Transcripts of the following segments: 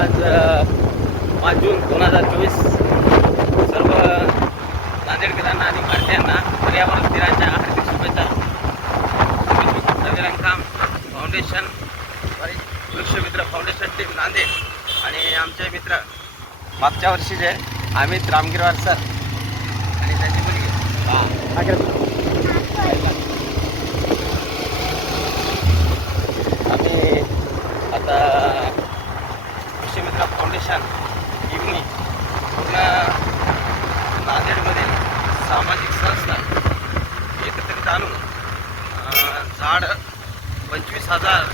आज पाच जून दोन हजार चोवीस सर्व नांदेडकरांना आणि भारतीयांना पर्यावरण दिनाच्या हार्दिक शुभेच्छा. Rangkam foundation Vrukshamitra foundation team Nanded आणि आमचे मित्र. मागच्या वर्षीचे अमित रामगिरवार सर आणि त्याची मुलगी आम्ही आता कृषीमित्र फाउंडेशन टीमनी पूर्ण नांदेडमध्ये सामाजिक संस्था एकत्रित आणून झाड पंचवीस हजार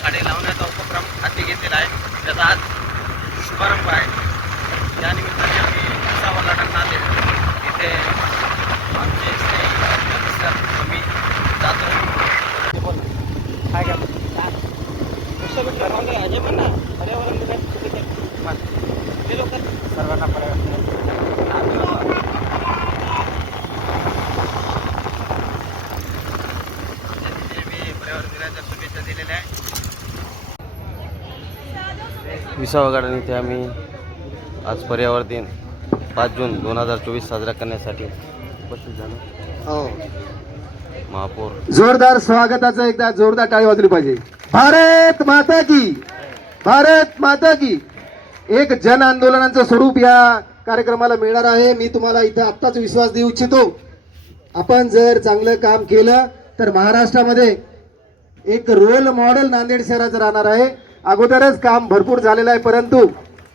झाडे लावण्याचा उपक्रम हाती घेतलेला आहे त्याचा आज शुभारंभ आहे त्यानिमित्ताने आम्ही विसावलाटा नांदेड इथे आमचे सर आम्ही जातो काय अजय पण ना पर्यावरण दिनाची शुभेच्छा ते लोक सर्वांना पर्यावरण पर्यावरण दिनाच्या शुभेच्छा दिलेल्या आहे विसावा गार्डन इथे आम्ही आज पर्यावरण दिन पाच जून दोन हजार चोवीस साजरा करण्यासाठी उपस्थित झालो. हो. महापौर. जोरदार स्वागताचं एकदा जोरदार टाळी वाजली पाहिजे. भारत माता की भारत माता की. एक जन आंदोलनाचं स्वरूप या कार्यक्रमाला मिळणार आहे. मी तुम्हाला इथं आत्ताच विश्वास देऊ इच्छितो. आपण जर चांगलं काम केलं तर महाराष्ट्रामध्ये एक रोल मॉडेल नांदेड शहराचं राहणार आहे. अगोदरच काम भरपूर झालेलं आहे परंतु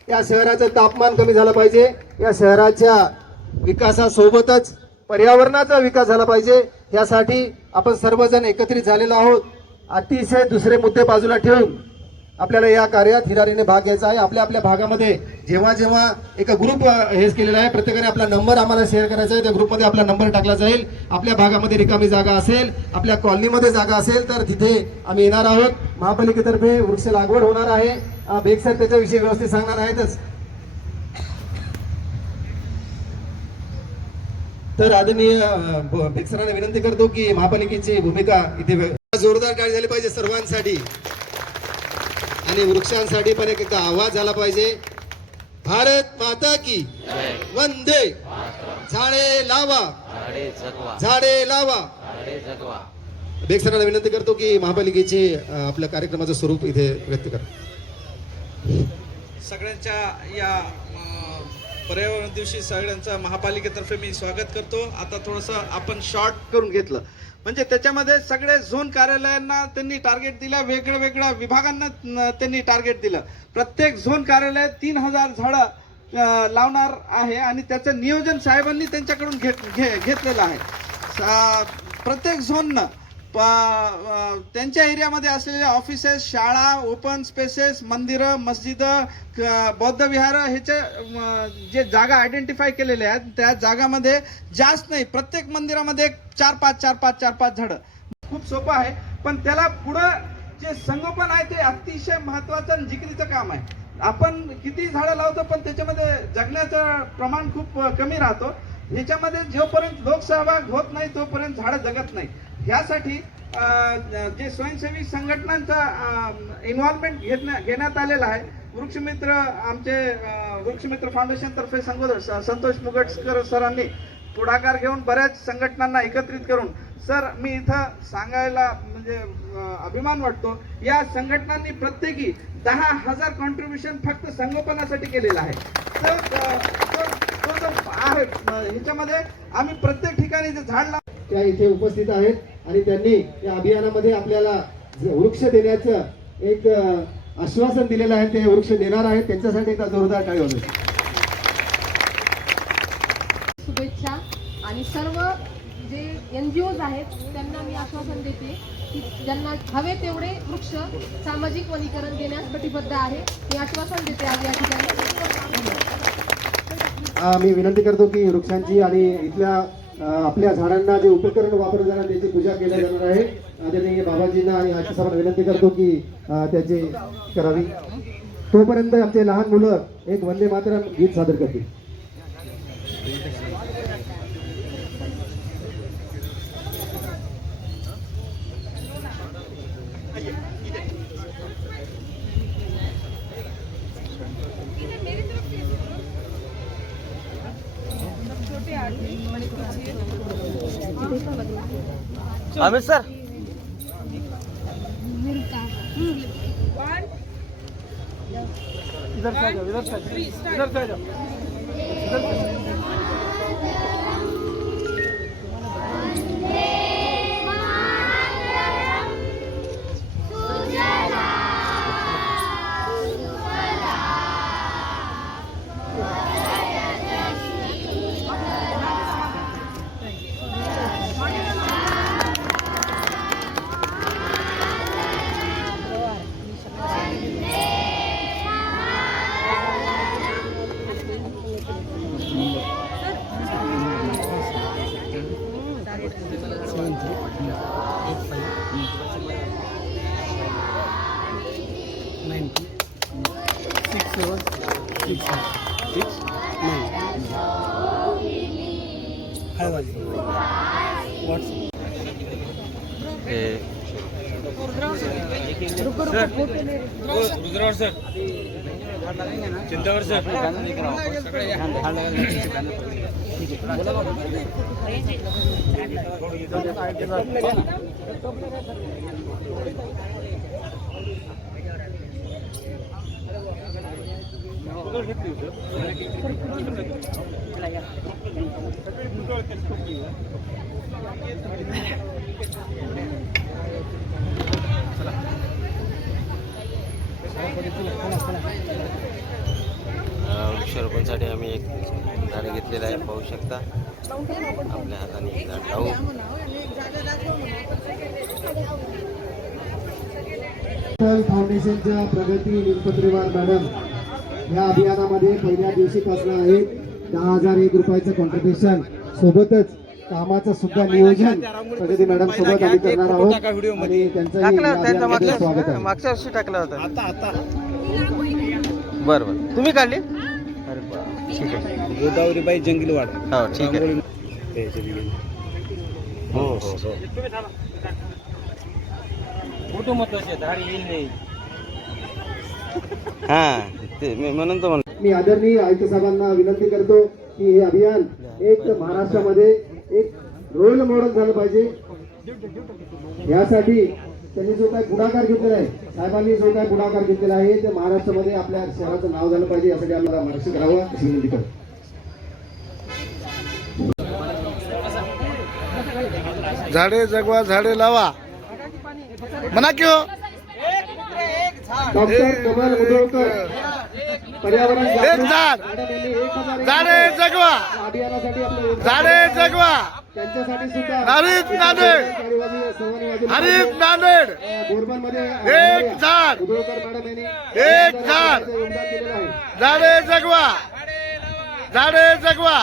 या शहराचं तापमान कमी झालं पाहिजे. या शहराच्या विकासासोबतच पर्यावरणाचा विकास झाला पाहिजे. यासाठी आपण सर्वजण एकत्रित झालेलो आहोत. अतिशय दुसरे मुद्दे बाजूला ठेवून आपल्याला या कार्यात हिरारीने भाग घ्यायचा आहे. आपल्या आपल्या भागामध्ये जेव्हा जेव्हा एक ग्रुप हेच केलेला आहे प्रत्येकाने आपला नंबर आम्हाला शेअर करायचा आहे. त्या ग्रुपमध्ये आपला नंबर टाकला जाईल. आपल्या भागामध्ये रिकामी जागा असेल आपल्या कॉलनीमध्ये जागा असेल तर तिथे आम्ही येणार आहोत. महापालिकेतर्फे वृक्ष लागवड होणार आहे. बेग सर त्याच्याविषयी व्यवस्थित सांगणार आहेतच. तर आदरणीय अं, बेग सरांना विनंती करतो की महापालिकेची भूमिका इथे जोरदार काय झाली पाहिजे सर्वांसाठी. आणि वृक्षांसाठी पण एक एकदा आवाज झाला पाहिजे. भारत माता की वंदे. झाडे लावा. झाडे जगवा. झाडे लावा. झाडे जगवा. बेग सरांना विनंती करतो की महापालिकेचे आपल्या कार्यक्रमाचं स्वरूप इथे व्यक्त करा. सगळ्यांच्या या पर्यावरण दिवशी सगळ्यांचं महापालिकेतर्फे मी स्वागत करतो. आता थोडंसं आपण शॉर्ट करून घेतलं. म्हणजे त्याच्यामध्ये सगळे झोन कार्यालयांना त्यांनी टार्गेट दिलं वेगळ्या वेगळ्या विभागांना त्यांनी टार्गेट दिलं. प्रत्येक झोन कार्यालय तीन हजार झाडं लावणार आहे आणि त्याचं नियोजन साहेबांनी त्यांच्याकडून घेत घे घेतलेलं आहे. प्रत्येक झोननं त्यांच्या एरियामध्ये असलेले ऑफिसेस शाळा ओपन स्पेसेस मंदिरं मस्जिदं बौद्ध विहार ह्याचे जे जागा आयडेंटिफाय केलेले आहेत त्या जागामध्ये जास्त नाही. प्रत्येक मंदिरामध्ये चार पाच चार पाच चार पाच झाडं. खूप सोपं आहे पण त्याला पुढं जे संगोपन आहे ते अतिशय महत्वाचं आणि जिकरीचं काम आहे. आपण किती झाडं लावतो पण त्याच्यामध्ये जगण्याचं प्रमाण खूप कमी राहतो. याच्यामध्ये जोपर्यंत लोकसहभाग होत नाही तोपर्यंत झाडं जगत नाही. ह्यासाठी जे स्वयंसेवी संघटनांचा इन्व्हॉल्वमेंट घेतण्या घेण्यात आलेला आहे. वृक्षमित्र आमचे वृक्षमित्र फाउंडेशनतर्फे संगोदर स- संतोष मुगटकर सरांनी पुढाकार घेऊन बऱ्याच संघटनांना एकत्रित करून सर मी इथं सांगायला म्हणजे अभिमान वाटतो. या संघटनांनी प्रत्येकी दहा हजार कॉन्ट्रीब्युशन फक्त संगोपनासाठी केलेलं आहे. तर तो- जो आहे ह्याच्यामध्ये आम्ही प्रत्येक ठिकाणी जे झाड लाव त्या इथे उपस्थित आहेत आणि त्यांनी या अभियानामध्ये आपल्याला वृक्ष देण्याचं एक आश्वासन दिलेलं आहे ते वृक्ष देणार आहेत. त्यांच्यासाठी एकदा जोरदार टाळी वाजवा. शुभेच्छा. आणि सर्व जे एन जी ओज आहेत त्यांना मी आश्वासन देते की ज्यांना हवे तेवढे वृक्ष सामाजिक वनीकरण देण्यास कटिबद्ध आहे मी आश्वासन देते आज या ठिकाणी. मी विनंती करतो की वृक्षांची आणि इथल्या आपल्या झाडांना जे उपकरण वापरले जाणार त्याची पूजा केल्या जाणार आहे. आदरणीय बाबाजींना आणि आजी साहेबांना विनंती करतो की त्याची करावी. तोपर्यंत आमचे लहान मुलं एक वंदे मातरम गीत सादर करतील. Amit sir. Rudrawar sir Chintawar sir घेतली वृक्षारोपणसाठी आम्ही एक झाड घेतलेलं आहे पाहू शकता. आपल्या हाताने एक झाड लावू. फाउंडेशनच्या प्रगती निरपत्रेवार मॅडम या अभियानामध्ये पहिल्या दिवशीपासून आहे दहा हजार एक रुपयाचं कॉन्ट्रीब्युशन सोबतच कामाचं सुद्धा नियोजन प्रगती मॅडम सोबत आम्ही करणार आहोत आणि त्यांचा स्वागत मागच्या आहे. मागच्या वर्षी टाकला होता. आता आता. बरं बरं. तुम्ही काढली? अरे बा ठीक आहे. गोदावरीबाई जंगलवाड. हो ठीक आहे. हो हो हो हा. ते मी म्हणून तो म्हणतो मी आदरणीय आयुक्त साहेबांना विनंती करतो की हे अभियान एक महाराष्ट्रामध्ये एक रोल मॉडेल झालं पाहिजे. यासाठी त्यांनी जो काय पुढाकार घेतलेला आहे साहेबांनी जो काय पुढाकार घेतलेला आहे ते महाराष्ट्रामध्ये आपल्या शहराचं नाव झालं पाहिजे यासाठी आम्हाला महाराष्ट्र करावं अशी विनंती करतो. झाडे जगवा झाडे लावा. म्हणा की हो. डॉक्टर कमल मुदोळकर. पर्यावरण झाड! जगवा! झाडे जगवा! त्यांच्यासाठी सुद्धा हरित नांदेड! हरित नांदेड! एक झाड! एक झाड! झाडे जगवा! झाडे जगवा!